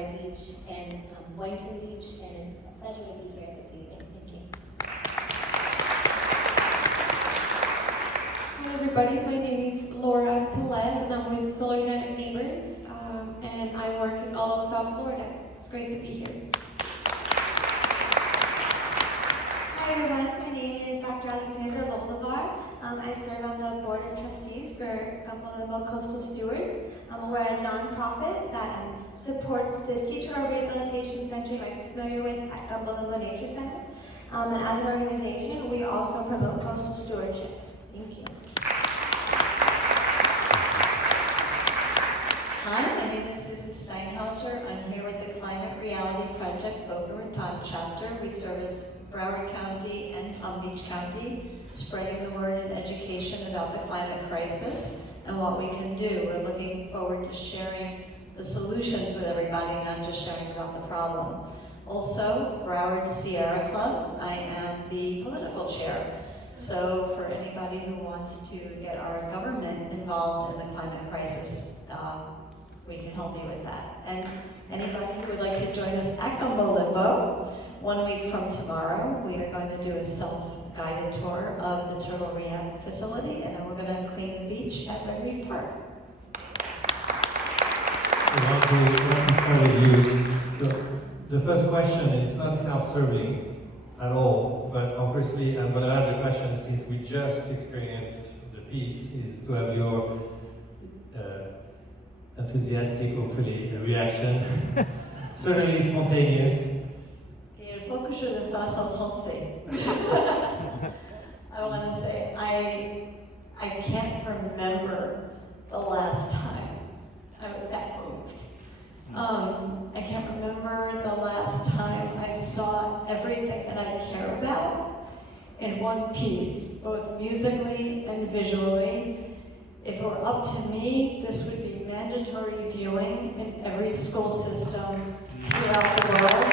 Discovery Beach and Boynton Beach, and it's a pleasure to be here this evening. Thank you. Hi everybody, my name is Laura Telez and I'm with Solar United Neighbors, and I work in all of South Florida. It's great to be here. Hi everyone, my name is Dr. Alexandra Loblavar. I serve on the board of trustees for Campo Limbo Coastal Stewards. We're a nonprofit that supports the Sea Turtle Rehabilitation Center you might be familiar with at Campo Limbo Nature Center. And as an organization, we also promote coastal stewardship. Thank you. Hi, my name is Susan Steinhauser. I'm here with the Climate Reality Project Boca Raton chapter. We service Broward County and Palm Beach County, spreading the word and education about the climate crisis and what we can do. We're looking forward to sharing the solutions with everybody, not just sharing about the problem. Also, Broward Sierra Club, I am the political chair. So for anybody who wants to get our government involved in the climate crisis, we can help you with that. And anybody who would like to join us at Campo Limbo, 1 week from tomorrow, we are going to do a self-guided tour of the turtle rehab facility, and then we're going to clean the beach at Red Reef Park. I want to start with you. The first question is not self-serving at all, but obviously I'm going to ask the question since we just experienced the piece, is to have your enthusiastic, hopefully, reaction. Certainly spontaneous. Il faut que je le fasse en français. I want to say, I can't remember the last time I was that moved. I can't remember the last time I saw everything that I care about in one piece, both musically and visually. If it were up to me, this would be mandatory viewing in every school system throughout the world.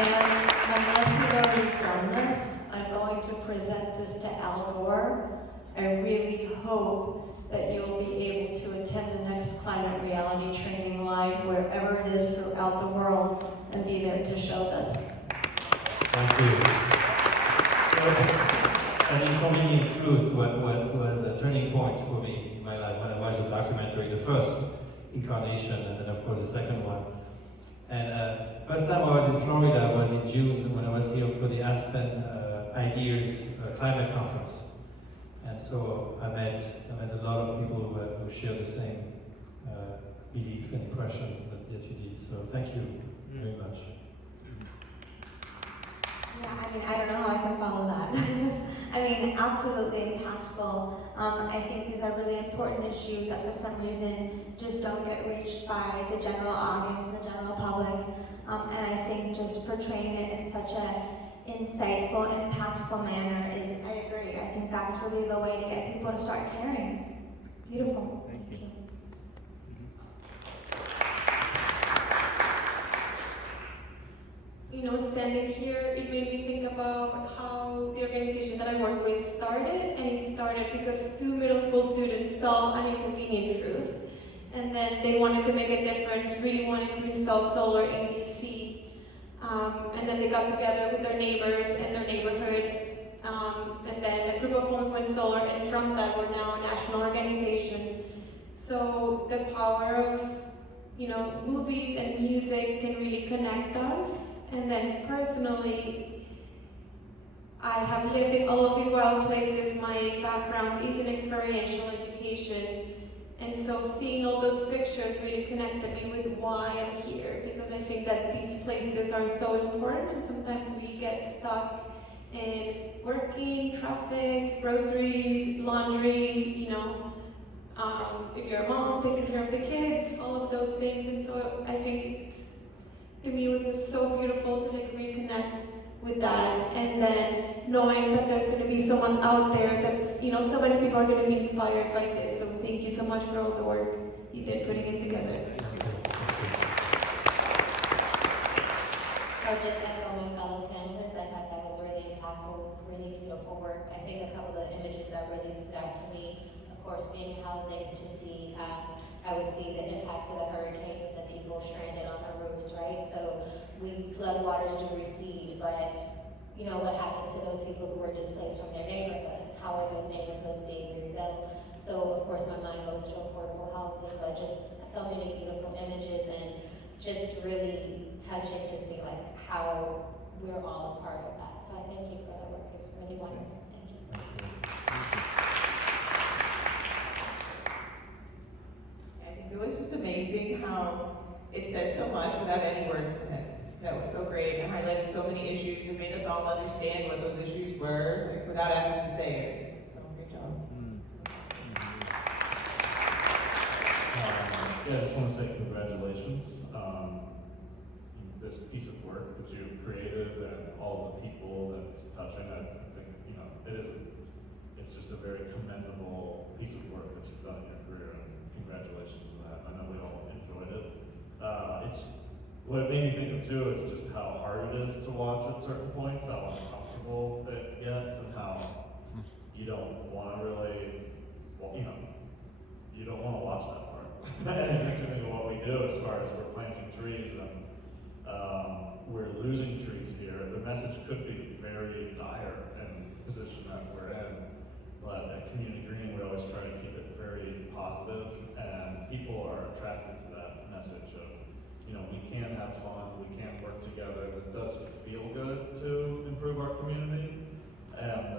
And unless you've already done this, I'm going to present this to Al Gore. I really hope that you'll be able to attend the next Climate Reality Training Live, wherever it is throughout the world, and be there to show this. Thank you. An inconvenient truth, what was a turning point for me in my life when I watched the documentary, the first incarnation, and then of course the second one. And first time I was in Florida was in June when I was here for the Aspen Ideas Climate Conference. And so I met a lot of people who share the same belief and impression that you did. So thank you very much. Yeah, I mean, I don't know how I can follow that. I mean, absolutely impactful. I think these are really important issues that for some reason just don't get reached by the general audience and the general public. And I think just portraying it in such a insightful, impactful manner is, I agree. I think that's really the way to get people to start caring. Beautiful. Thank you. You know, standing here, it made me think about how the organization that I work with started, and it started because 2 middle school students saw an inconvenient truth, and then they wanted to make a difference, really wanted to install solar in DC, and then they got together with their neighbors and their neighborhood, and then a group of homes went solar, and from that we're now a national organization. So the power of, you know, movies and music can really connect us. And then personally, I have lived in all of these wild places. My background is in experiential education. And so seeing all those pictures really connected me with why I'm here, because I think that these places are so important, and sometimes we get stuck in working, traffic, groceries, laundry, you know, if you're a mom, taking care of the kids, all of those things. And so I think to me, it was just so beautiful to like reconnect with that, and then knowing that there's going to be someone out there that's, you know, so many people are going to be inspired by this. So thank you so much for all the work you did putting it together. So just echo my fellow panelists, I thought that was really impactful, really beautiful work. I think a couple of the images that really stood out to me, of course, being housing, to see, I would see the impact back to the hurricanes and people stranded on our roofs, right? So flood waters do recede, but you know, what happened to those people who were displaced from their neighborhoods? How are those neighborhoods being rebuilt? So of course my mind goes to affordable housing, but just so many beautiful images and just really touching to see like how we're all a part of that. So I thank you for that work. It's really wonderful. Thank you. I think it was just amazing how it said so much without any words in it. That was so great. It highlighted so many issues and made us all understand what those issues were, like, without having to say it. So great job. Yeah, I just want to say congratulations. This piece of work that you've created and all the people that it's touching, I think, you know, it's just a very commendable piece of work that you've done in your career, and congratulations on that. I know we all enjoyed it. What it made me think of too is just how hard it is to watch at certain points, how uncomfortable it gets, and how you don't want to really, well, you know, you don't want to watch that part. And it makes me think of what we do as far as we're planting trees and we're losing trees here. The message could be very dire in the position that we're in, but at Community Green we always try to keep it very positive, and people are attracted to that message of, you know, we can have fun, we can work together. This does feel good to improve our community, and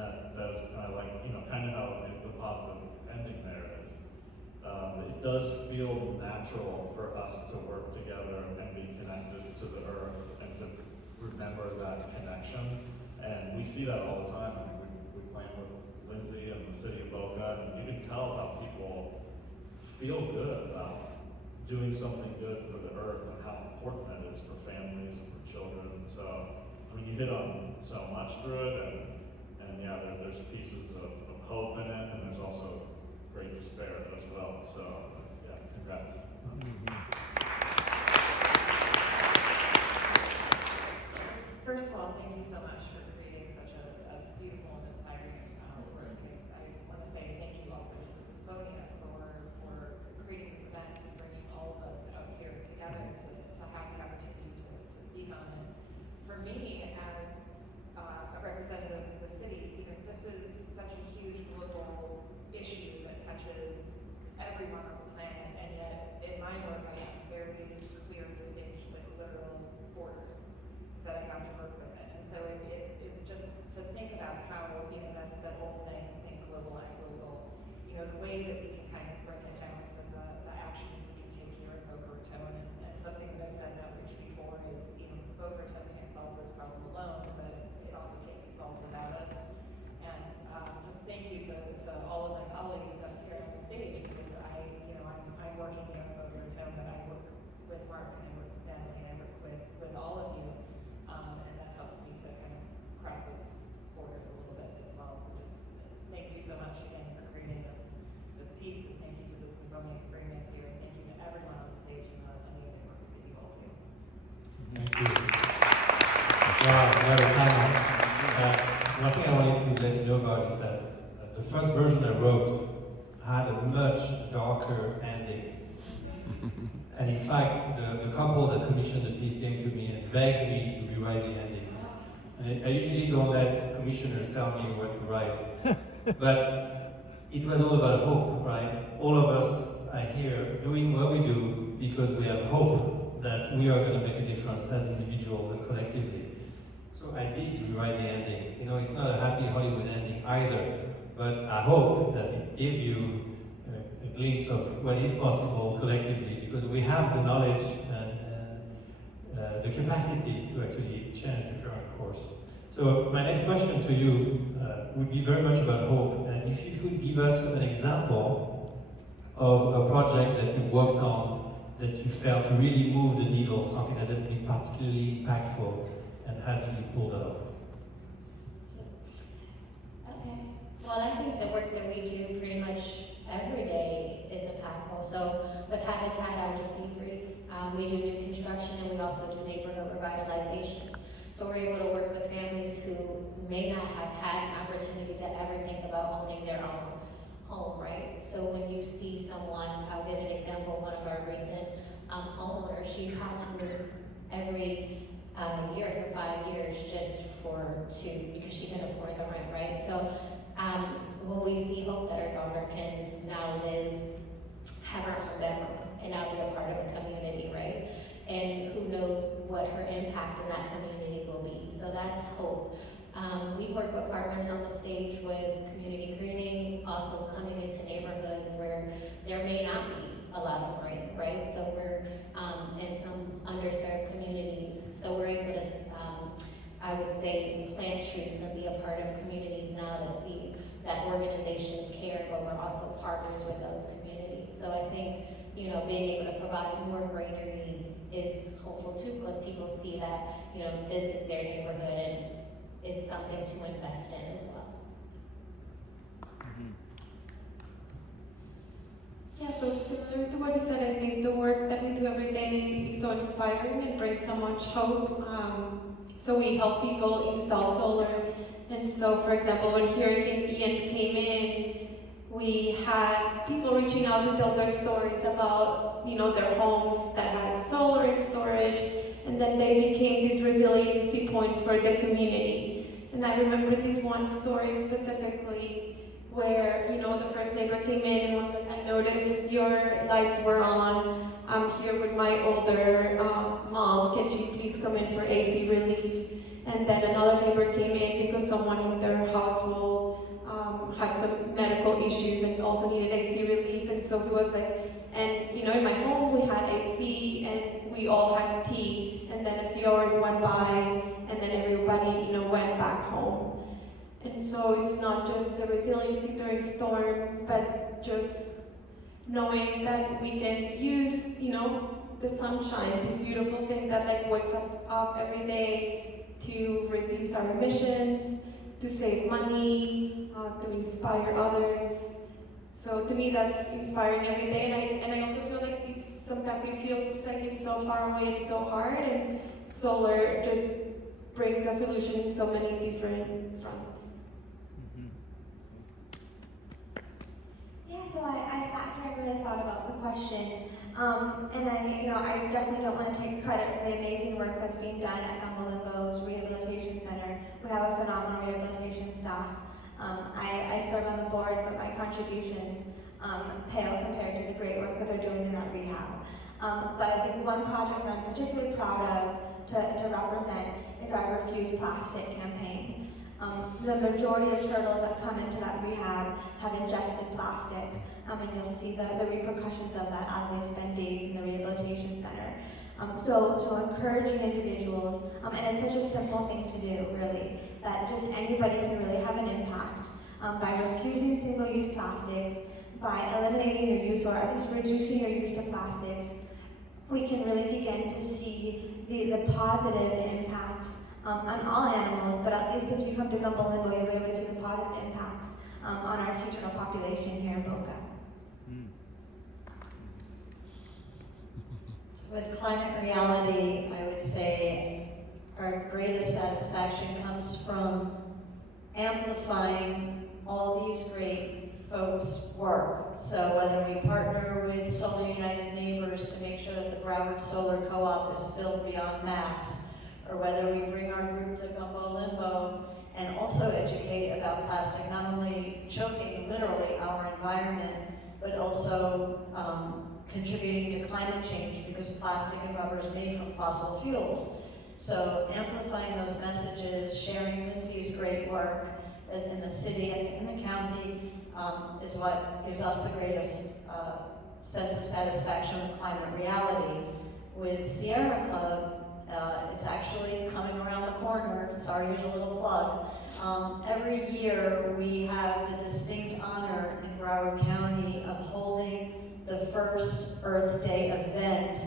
that is kind of like, you know, kind of how the positive ending there is. It does feel natural for us to work together and be connected to the earth and to remember that connection. And we see that all the time. I mean, we plan with Lindsay and the city of BOCA, and you can tell how people feel good about doing something good for the earth and how important that is for families and for children. So, I mean, you hit on so much through it, and yeah, there's pieces of hope in it, and there's also great despair as well. So, yeah, congrats. First of all, thank you so much for creating such a beautiful and inspiring work. I want to say thank you also to the Symphonia for creating this event and bringing all of us out here together to have the opportunity to speak on it. For me, as a representative of the city, you know, this is such a huge global issue that touches everyone on the planet, and yet in my work I have very clear distinct, like literal borders that I have to work with it. And so it's just to think about how, you know, that old saying, think global, act local, you know, the way that we can kind of bring it down to the actions we can take here in Boca Raton. And something that I've said in outreach before is, you know, Boca Raton can't solve this problem alone, but it also can't be solved without us. And just thank you to all of my colleagues up here on the stage, because I'm working here in Boca Raton, but I work with Mark and I work with Natalie and I work with all of you. And that helps me to kind of cross those borders a little bit as well. So just thank you so much again for creating this piece, and thank you to the Symphonia for bringing us here, and thank you to everyone on the stage and the amazing work that you all do. Thank you. Wow, very kind. One thing I wanted to let you know about is that the first version I wrote had a much darker ending. And in fact, the couple that commissioned the piece came to me and begged me to rewrite the ending. And I usually don't let commissioners tell me what to write. But it was all about hope, right? All of us are here doing what we do because we have hope that we are going to make a difference as individuals and collectively. So I did rewrite the ending. You know, it's not a happy Hollywood ending either, but I hope that it gave you a glimpse of what is possible collectively, because we have the knowledge and the capacity to actually change the current course. So my next question to you would be very much about hope, and if you could give us an example of a project that you've worked on that you felt really moved the needle, something that has been particularly impactful, and how did you pull that off? Okay. Well, I think the work that we do pretty much every day is impactful. So with Habitat, I'll just be brief. We do new construction and we also do neighborhood revitalization. So we're able to work with families who may not have had an opportunity to ever think about owning their own home, right? So when you see someone, I'll give an example, one of our recent homeowners, she's had to move every year for 5 years just because she can afford the rent, right? So when we see hope that our daughter can now have her own bedroom and now be a part of a community, right? And who knows what her impact in that community will be. So that's hope. We work with partners on the stage with community greening, also coming into neighborhoods where there may not be a lot of green, right? So we're in some underserved communities. So we're able to, I would say, plant trees and be a part of communities now that see that organizations care, but we're also partners with those communities. So I think, being able to provide more greenery is hopeful too, because people see that, this is their neighborhood and it's something to invest in as well. Yeah, so similar to what you said, I think the work that we do every day is so inspiring and brings so much hope. So we help people install solar. And so, for example, when Hurricane Ian came in, we had people reaching out to tell their stories about, their homes that had solar and storage, and then they became these resiliency points for the community. And I remember this one story specifically where, the first neighbor came in and was like, I noticed your lights were on. I'm here with my older mom. Can she please come in for AC relief? And then another neighbor came in because someone in their household had some medical issues and also needed AC relief. And so he was like, and in my home we had AC and we all had tea. And then a few hours went by and then everybody, went back home. And so it's not just the resiliency during storms, but just knowing that we can use, the sunshine, this beautiful thing that wakes up every day to reduce our emissions, to save money, to inspire others. So to me, that's inspiring every day, and I also feel like sometimes it feels like it's so far away and so hard, and solar just brings a solution in so many different fronts. Yeah, so I sat here and really thought about the question, and I definitely don't want to take credit for the amazing work that's being done at Gumbo Limbo's Rehabilitation Center. We have a phenomenal rehabilitation staff. I serve on the board, but my contributions pale compared to the great work that they're doing in that rehab. But I think one project that I'm particularly proud of to represent is our Refuse Plastic campaign. The majority of turtles that come into that rehab have ingested plastic, and you'll see the repercussions of that as they spend days in the rehabilitation center. So encouraging individuals, and it's such a simple thing to do, really, that just anybody can really have an impact by refusing single-use plastics, by eliminating your use or at least reducing your use of plastics. We can really begin to see the positive impacts on all animals, but at least if you come to Gumbo Limbo, you'll be able to see the positive impacts on our sea turtle population here in BOCA. So with climate reality, I would say our greatest satisfaction comes from amplifying all these great folks' work. So whether we partner with Solar United Neighbors to make sure that the Broward Solar Co-op is filled beyond max, or whether we bring our group to Gumbo Limbo and also educate about plastic, not only choking literally our environment, but also contributing to climate change, because plastic and rubber is made from fossil fuels. So amplifying those messages, sharing Lindsay's great work in the city and in the county is what gives us the greatest sense of satisfaction with climate reality. With Sierra Club, it's actually coming around the corner. Sorry, here's a little plug. Every year we have the distinct honor in Broward County of holding the first Earth Day event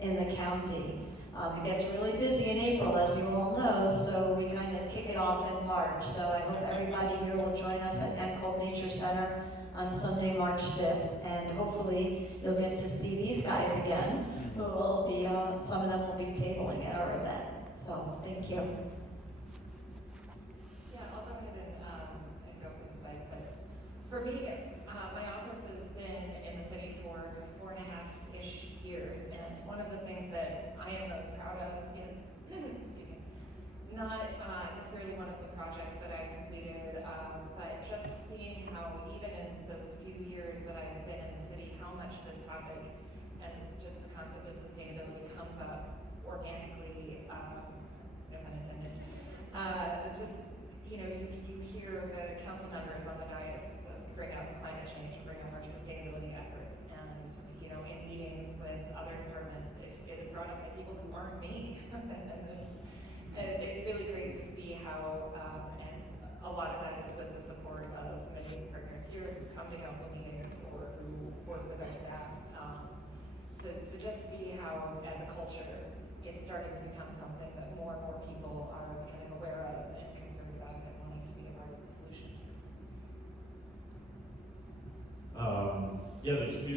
in the county. It gets really busy in April, as you all know, so we kind of kick it off in March. So I hope everybody here will join us at Emcold Nature Center on Sunday, March 5th, and hopefully you'll get to see these guys again, who will be, some of them will be tabling at our event. So, thank you. Yeah, I'll go ahead and go for the site, but for me,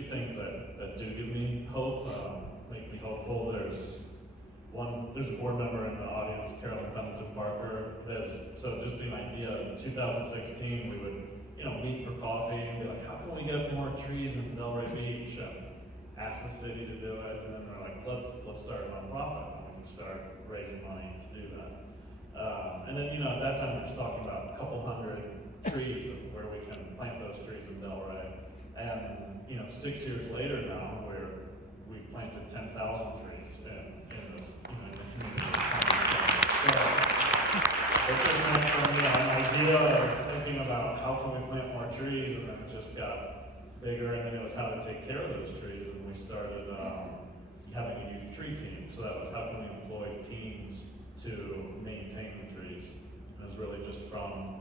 things that do give me hope, make me hopeful. There's a board member in the audience, Carolyn Pennington Parker. So just an idea, in 2016, we would, meet for coffee and be like, how can we get more trees in Delray Beach? And ask the city to do it, and then they're like, let's start a nonprofit. We can start raising money to do that. And then, at that time, we were just talking about a couple hundred trees and where we can plant those trees in Delray. And, 6 years later now, we've planted 10,000 trees in this, in the community. So, it just went from, an idea of thinking about how can we plant more trees, and then it just got bigger, and then it was how to take care of those trees, and we started having a youth tree team. So that was how can we employ teams to maintain the trees. And it was really just from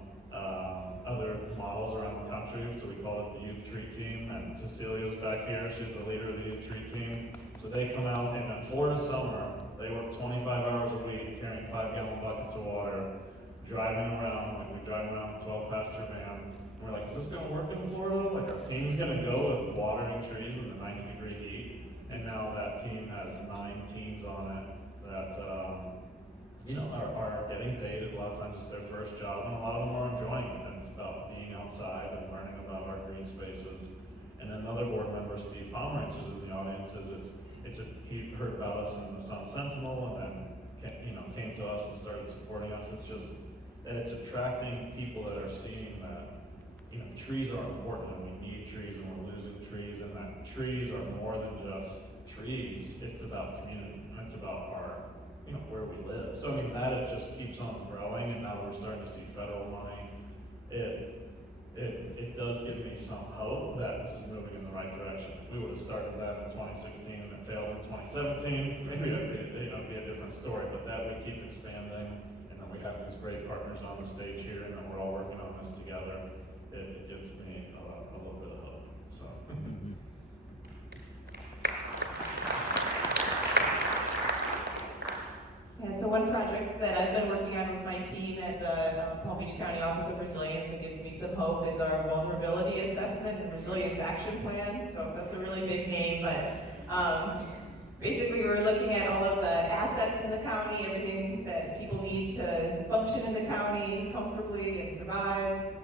other models around the country, so we call it the youth tree team, and Cecilia's back here, she's the leader of the youth tree team. So they come out in the Florida summer, they work 25 hours a week, carrying 5-gallon buckets of water, driving around, like we drive around 12 passenger van. We're like, is this gonna work in Florida? Like our team's gonna go with watering trees in the 90-degree heat, and now that team has 9 teams on it that are getting paid. A lot of times it's their first job, and a lot of them are enjoying it. And it's about being outside and learning about our green spaces. And then another board member, Steve Pomerantz, who's in the audience, says he heard about us in the Sun Sentinel, and then came to us and started supporting us. It's just that it's attracting people that are seeing that trees are important, and we need trees, and we're losing trees, and that trees are more than just trees. It's about community, and it's about our where we live. So that it just keeps on growing, and now we're starting to see federal money. It does give me some hope that this is moving in the right direction. If we would have started that in 2016 and it failed in 2017, maybe it'd be a different story. But that we keep expanding, and then we have these great partners on the stage here, and then we're all working on this together. It gives me a little bit of hope. So. Yeah, so one project that I've been working on with my team at the Palm Beach County Office of Resilience that gives me some hope is our Vulnerability Assessment and Resilience Action Plan. So that's a really big name, but basically we're looking at all of the assets in the county, everything that people need to function in the county comfortably and survive,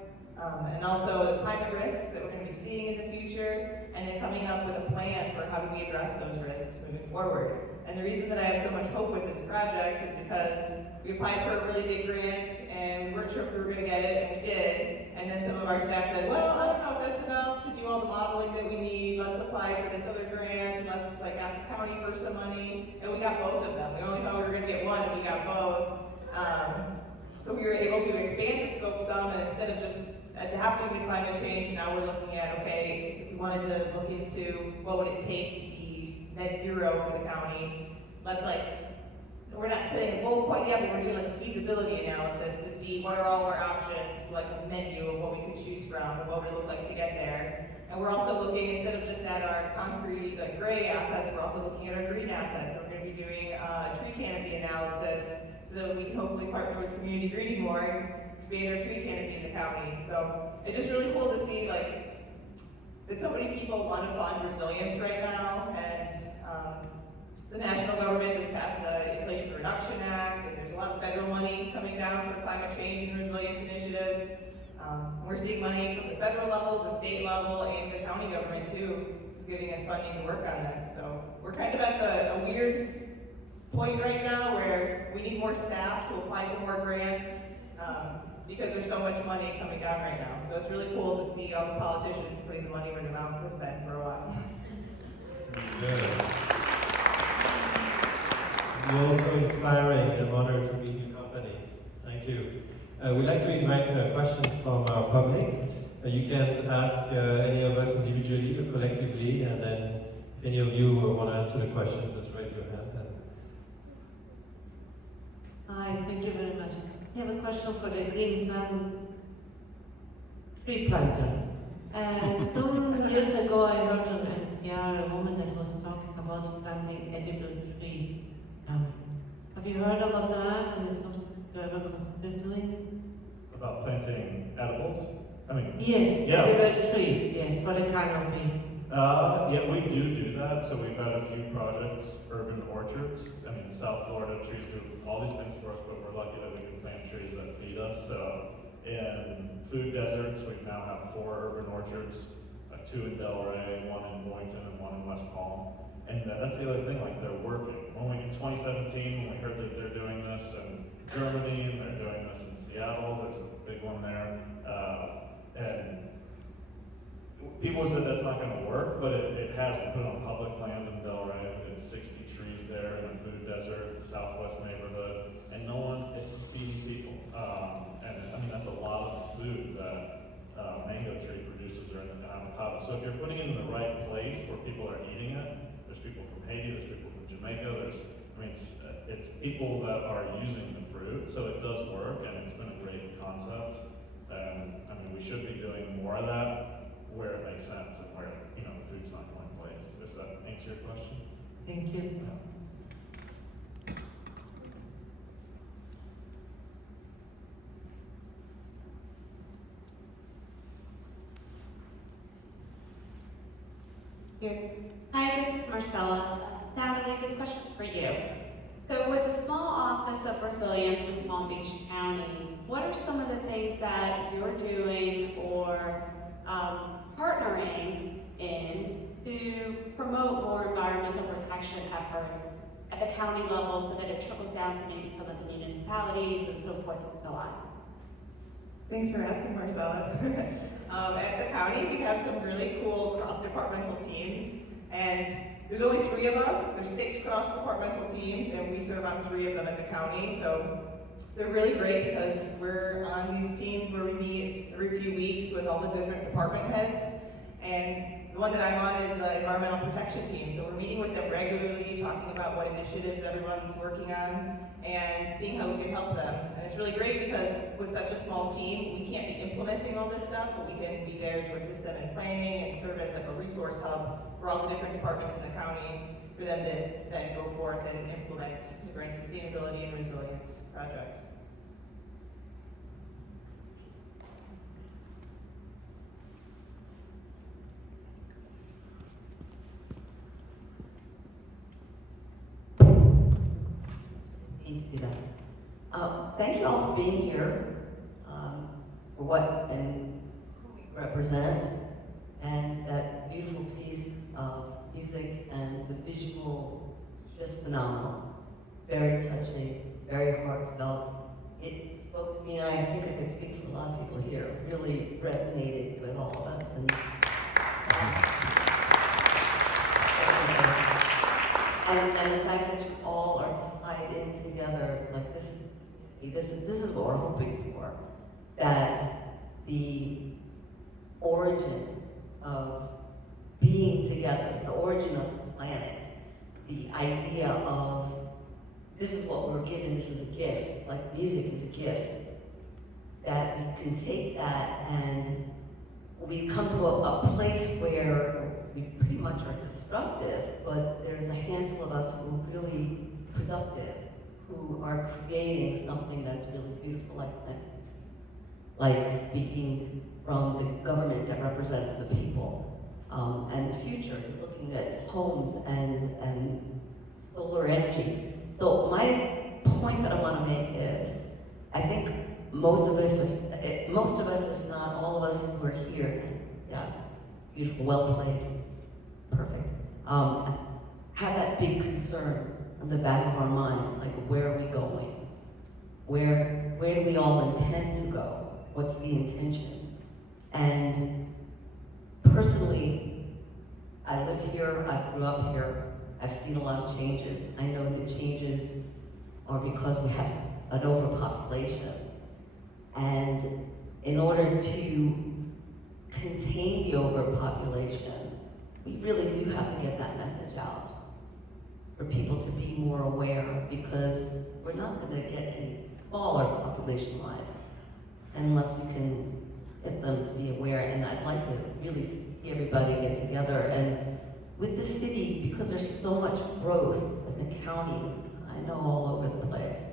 and also the climate risks that we're going to be seeing in the future, and then coming up with a plan for how do we address those risks moving forward. And the reason that I have so much hope with this project is because we applied for a really big grant, and we weren't sure if we were going to get it, and we did. And then some of our staff said, well, I don't know if that's enough to do all the modeling that we need. Let's apply for this other grant, and let's ask the county for some money. And we got both of them. We only thought we were going to get one, and we got both. So we were able to expand the scope some, and instead of just adapting to climate change, now we're looking at, okay, if we wanted to look into what would it take to be net zero for the county, we're not setting a goal quite yet, but we're doing a feasibility analysis to see what are all of our options, like a menu of what we could choose from, and what would it look like to get there. And we're also looking, instead of just at our concrete, gray assets, we're also looking at our green assets. We're going to be doing a tree canopy analysis so that we can hopefully partner with community greening more and expand our tree canopy in the county. So it's just really cool to see that so many people want to fund resilience right now, and the national government just passed the Inflation Reduction Act, and there's a lot of federal money coming down for climate change and resilience initiatives. We're seeing money from the federal level, the state level, and the county government too. It's giving us funding to work on this. So we're kind of at a weird point right now where we need more staff to apply for more grants because there's so much money coming down right now. So it's really cool to see all the politicians putting the money where their mouth has been for a while. You're also inspiring and honored to be in your company. Thank you. We'd like to invite questions from our public. You can ask any of us individually or collectively, and then if any of you want to answer the question, just raise your hand. Hi, thank you very much. I have a question for the Green Plan tree planter. Some years ago I heard on NPR a woman that was talking about planting edible trees. Have you heard about that, and it's something you ever considered doing? About planting edibles? Yes, yeah. edible trees, yes, for the canopy. Yeah, we do that. So we've had a few projects, urban orchards. I mean, South Florida trees do all these things for us, but we're lucky that we can plant trees that feed us. So in food deserts, we now have 4 urban orchards, 2 in Delray, 1 in Boynton, and 1 in West Palm. And that's the other thing, like they're working. In 2017, when we heard that they're doing this in Germany and they're doing this in Seattle, there's a big one there. And people said that's not going to work, but it has been put on public land in Delray. There's 60 trees there in a food desert, southwest neighborhood, and it's feeding people. And I mean, that's a lot of food that mango tree produces or an avocado. So if you're putting it in the right place where people are eating it, there's people from Haiti, there's people from Jamaica, it's people that are using the fruit, so it does work, and it's been a great concept. And I mean, we should be doing more of that where it makes sense and where, the food's not going to waste. Does that answer your question? Thank you. Hi, this is Marcella. Natalie, this question's for you. So with the small office of resilience in Palm Beach County, what are some of the things that you're doing or partnering in to promote more environmental protection efforts at the county level so that it trickles down to maybe some of the municipalities and so forth and so on? Thanks for asking, Marcella. At the county, we have some really cool cross-departmental teams, and there's only 3 of us. There's 6 cross-departmental teams, and we serve on 3 of them at the county. So they're really great because we're on these teams where we meet every few weeks with all the different department heads. And the one that I'm on is the environmental protection team. So we're meeting with them regularly, talking about what initiatives everyone's working on, and seeing how we can help them. And it's really great because with such a small team, we can't be implementing all this stuff, but we can be there to assist them in planning and serve as like a resource hub for all the different departments in the county for them to then go forth and implement different sustainability and resilience projects. To do that. Thank you all for being here, for what and who we represent, and that beautiful piece of music and the visual, just phenomenal, very touching, very heartfelt. It spoke to me, and I think I could speak for a lot of people here. It really resonated with all of us. And the fact that you all are tied in together is like this is what we're hoping for. That the origin of being together, the origin of the planet, the idea of this is what we're given, this is a gift, like music is a gift, that we can take that and we've come to a place where we pretty much are destructive, but there's a handful of us who are really productive, who are creating something that's really beautiful, like speaking from the government that represents the people, and the future, looking at homes and solar energy. So my point that I want to make is, I think most of us, if not all of us who are here, yeah, beautiful, well played, perfect, have that big concern on the back of our minds, like where are we going? Where do we all intend to go? What's the intention? And personally, I live here, I grew up here, I've seen a lot of changes. I know the changes are because we have an overpopulation. And in order to contain the overpopulation, we really do have to get that message out for people to be more aware, because we're not going to get any smaller population-wise unless we can get them to be aware. And I'd like to really see everybody get together. And with the city, because there's so much growth in the county, I know all over the place,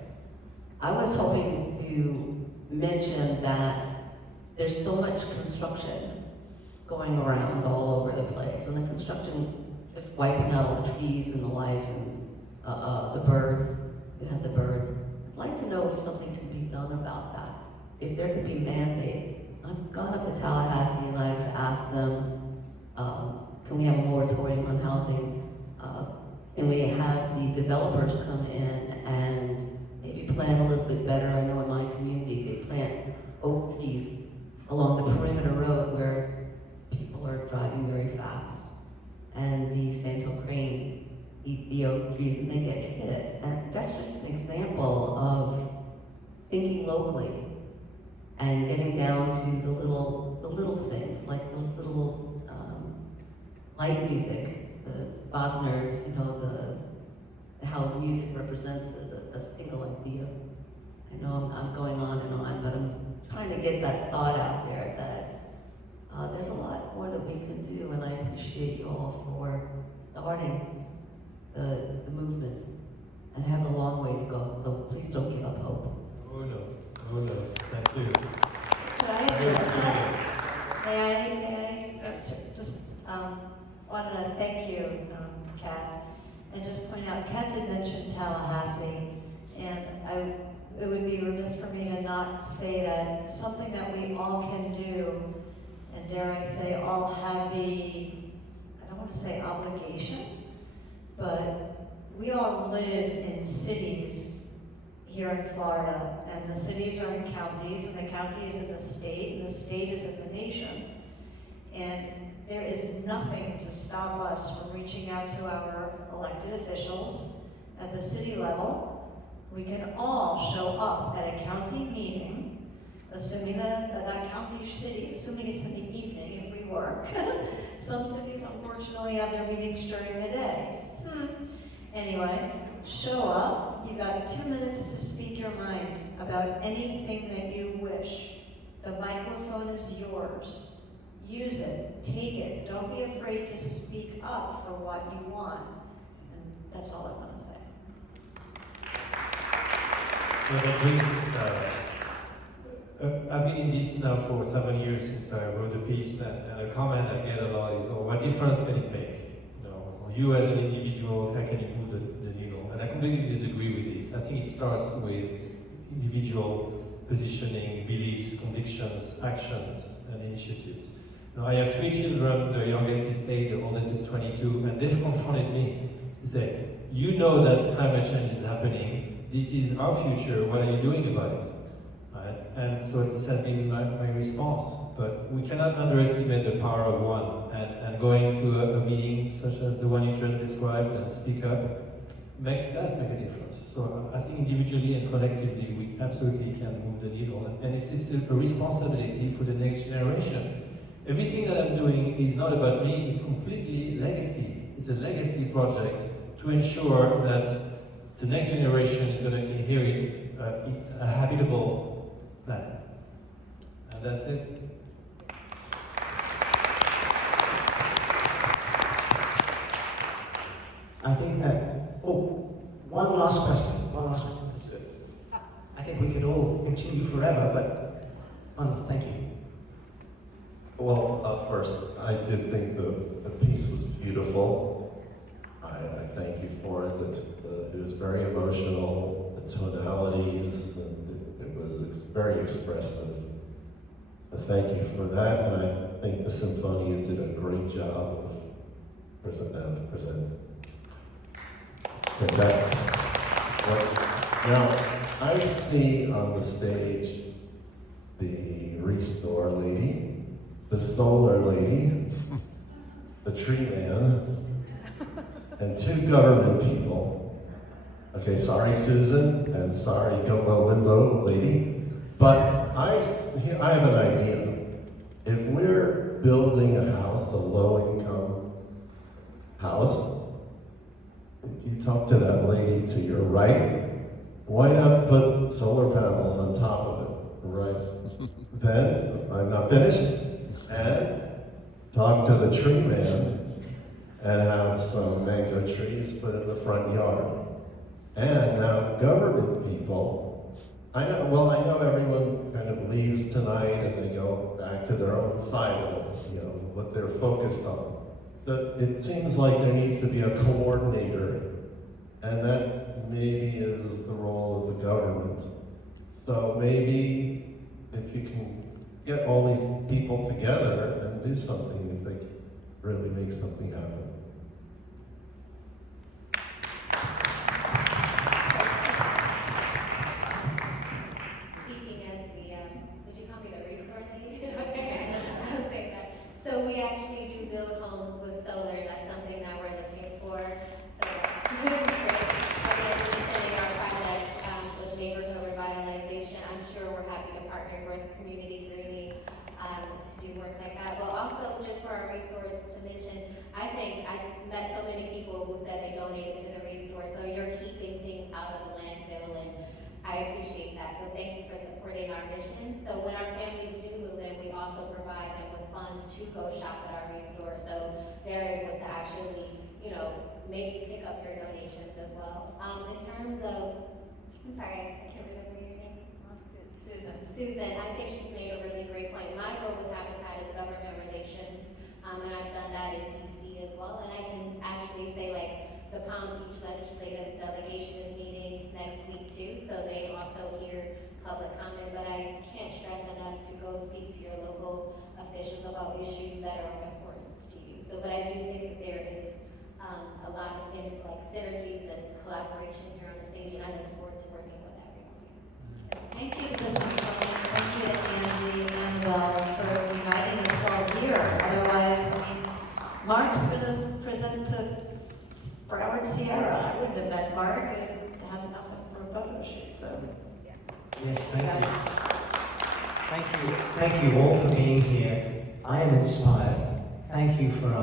I was hoping to mention that there's so much construction going around all over the place, and the construction just wiping out all the trees and the life and the birds. You had the birds. I'd like to know if something can be done about that. If there could be mandates. I've gone up to Tallahassee and I've asked them, can we have a moratorium on housing? Can we have the developers come in and maybe plan a little bit better? I know in my community they plant oak trees along the perimeter road where people are driving very fast. And the sandhill cranes eat the oak trees and they get hit. And that's just an example of thinking locally and getting down to the little things, like the little light music, the Wagner's, how music represents a single idea. I know I'm going on, but I'm trying to get that thought out there that there's a lot more that we can do, and I appreciate you all for starting the movement. And it has a long way to go, so please don't give up hope. Oh no, thank you. Could I address that? May I just wanted to thank you, Kat, and just point out, Kat did mention Tallahassee, and it would be remiss for me to not say that something that we all can do, and dare I say all have I don't want to say obligation, but we all live in cities here in Florida, and the cities are in counties, and the county is in the state, and the state is in the nation. And there is nothing to stop us from reaching out to our elected officials at the city level. We can all show up at a county meeting, assuming that county city, assuming it's in the evening if we work. Some cities unfortunately have their meetings during the day. Anyway, show up. You've got 2 minutes to speak your mind about anything that you wish. The microphone is yours. Use it, take it. Don't be afraid to speak up for what you want. And that's all I want to say. I've been in this now for 7 years since I wrote the piece, and a comment I get a lot is, oh, what difference can it make? You as an individual, how can you move the needle? And I completely disagree with this. I think it starts with individual positioning, beliefs, convictions, actions, and initiatives. Now, I have 3 children, the youngest is 8, the oldest is 22, and they've confronted me. They say, you know that climate change is happening, this is our future, what are you doing about it? Right? And so this has been my response. But we cannot underestimate the power of one, and going to a meeting such as the one you just described and speak up does make a difference. So I think individually and collectively we absolutely can move the needle, and it's just a responsibility for the next generation. Everything that I'm doing is not about me, it's completely legacy. It's a legacy project to ensure that the next generation is going to inherit a habitable planet. And that's it. I think that, one last question, that's good. I think we could all continue forever, but, thank you. Well, first, I did think the piece was beautiful. I thank you for it. It was very emotional, the tonalities, and it was very expressive. So thank you for that, and I think the Symphonia did a great job of presenting. Now, I see on the stage the Restore lady, the Solar lady, the Tree Man, and 2 government people. Okay, sorry Susan, and sorry Gumbo Limbo lady, but I have an idea. If we're building a house, a low-income house, you talk to that lady to your right, why not put solar panels on top of it, right? Then, I'm not finished, and talk to the tree man and have some mango trees put in the front yard. And now government people, I know everyone kind of leaves tonight and they go back to their own silo, what they're focused on. So it seems like there needs to be a coordinator, and that maybe is the role of the government. So maybe if you can get all these people together and do something, you think really make something happen. Speaking as the, did you call me the resource lady? Okay, I'll say that. So we actually do build homes with solar, that's something that we're looking for. So that's great. Again, mentioning our projects with neighborhood revitalization, I'm sure we're happy to partner with community greening to do work like that. But also, just for our resource to mention, I think I met so many people who said they donated to the resource, so you're keeping things out of the landfill, and I appreciate that. So thank you for supporting our mission. So when our families do move in, we also provide them with funds to go shop at our resource, so they're able to actually, maybe pick up your donations as well. In terms of, I'm sorry, I can't remember your name. Susan, I think she's made a really great point. My role with Habitat is government relations, and I've done that in DC as well. And I can actually say, like, the Palm Beach Legislative Delegation is meeting next week too, so they also hear public comment. But I can't stress enough to go speak to your local officials about issues that are of importance to you. So, but I do think that there is a lot of synergies and collaboration here on the stage, and I look forward to working with everyone. Thank you to this thank you to Andy and for inviting us all here. Otherwise, Mark's going to present to Broward Sierra. I wouldn't have met Mark and had nothing for a photo shoot. So, Yes, thank you. Thank you all for being here. I am inspired. Thank you for